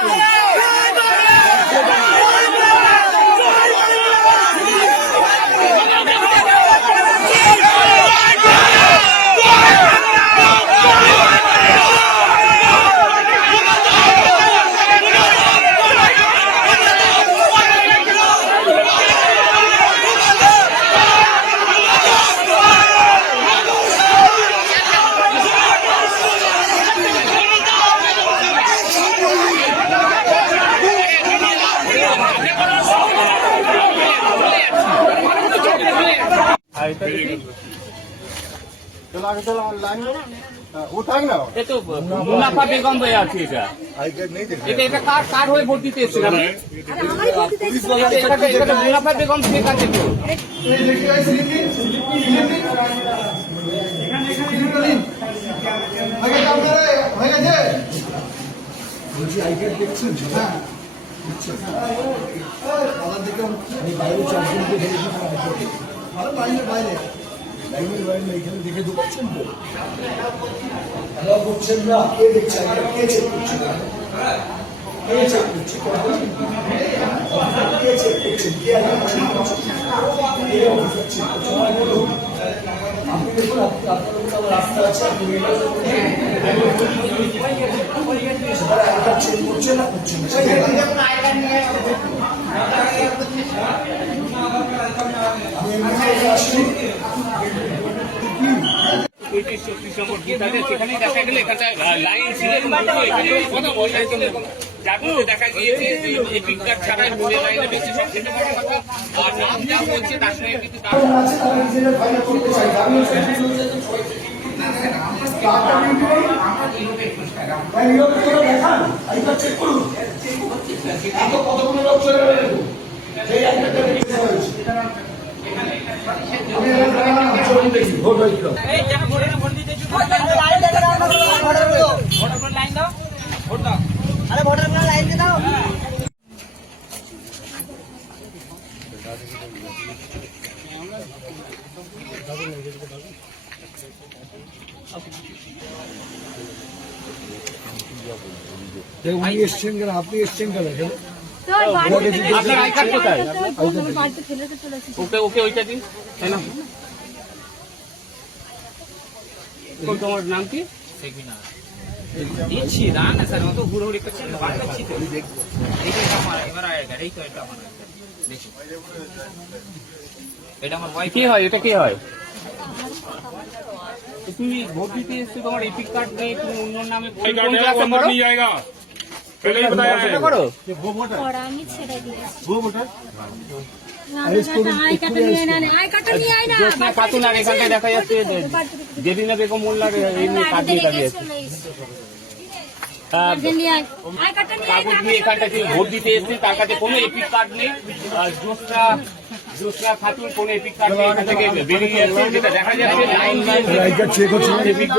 Let's go. মুনাফা বেগম হয়ে আছে এটা। এটা এটা কার কার হয়ে ভোট দিতে এসেছিলাম এটা এটা মুনাফা বেগম শেখ আছে তো? হয়ে গেছে করছেন না কে দেখছে? কে চেক করছে? কে চেক করছে? কে চেক কে কে করছে? বলুন আপনি দেখুন আপনার উপর আমার রাস্তা আছে আপনি সেটা একটা চেক করছে না করছে আমি আসছি নম্বর বুথ আছে দেখা গেলে এখানটা লাইন ছিল এখানে কথা বলার জন্য দেখা গিয়েছে এই পিকচার ছাড়া রুমে লাইনে বেশি সব থেকে বড় কথা আর নাম যা বলছে তার সঙ্গে কিন্তু তার আছে তারা নিজেরা ফাইনাল করতে চাই আমিও ভাই নিয়োগ করে দেখান এইটা চেক করুন এত কতগুলো লোক চলে গেল এই একটা দেখে হয়েছে আমি এর দাঁড়ালাম, চলুন দেখি ভোট হয়েছিল আরে ভোটার লাইন দিয়ে দাও উনি এসছেন কেন আপনি এসছেন কেন আপনার আই কার্ড কোথায় বাড়িতে ফেলে চলে এসেছি ওকে ওকে ওইটা দিন তাই না কই তোমার নাম কি? দিচ্ছি দাঁড়ান না স্যার অত হুড়হুড়ি করছেন করছি তো। দেখব এটা আমার এবার আয়েগা এই তো এটা আমার দেখি। এটা আমার ওয়াইফ কি হয় এটা কি হয়? তুমি ভোট দিতে এসছো তোমার এপিক কার্ড নেই তুমি অন্য নামে কোন ক্লাসে পড়ো আমি ছেড়ে দিয়েছি। আয় না আই কার্ডটা নিয়ে আয় না। জ্যোৎস্না খাতুন আর এখানটায় দেখা যাচ্ছে যে বেগম মোল্লার এই নিয়ে কাজ নিয়ে দাঁড়িয়ে আছে আহ, নিয়ে কাগজ এখানটা ভোট দিতে এসছে তার কাছে কোনো এপিক কার্ড নেই। আর জ্যোৎস্না জ্যোৎস্না খাতুন কোনো এপিক কার্ড নেই এখান থেকে বেরিয়ে যাচ্ছে। যেটা দেখা যাচ্ছে লাইন এপিক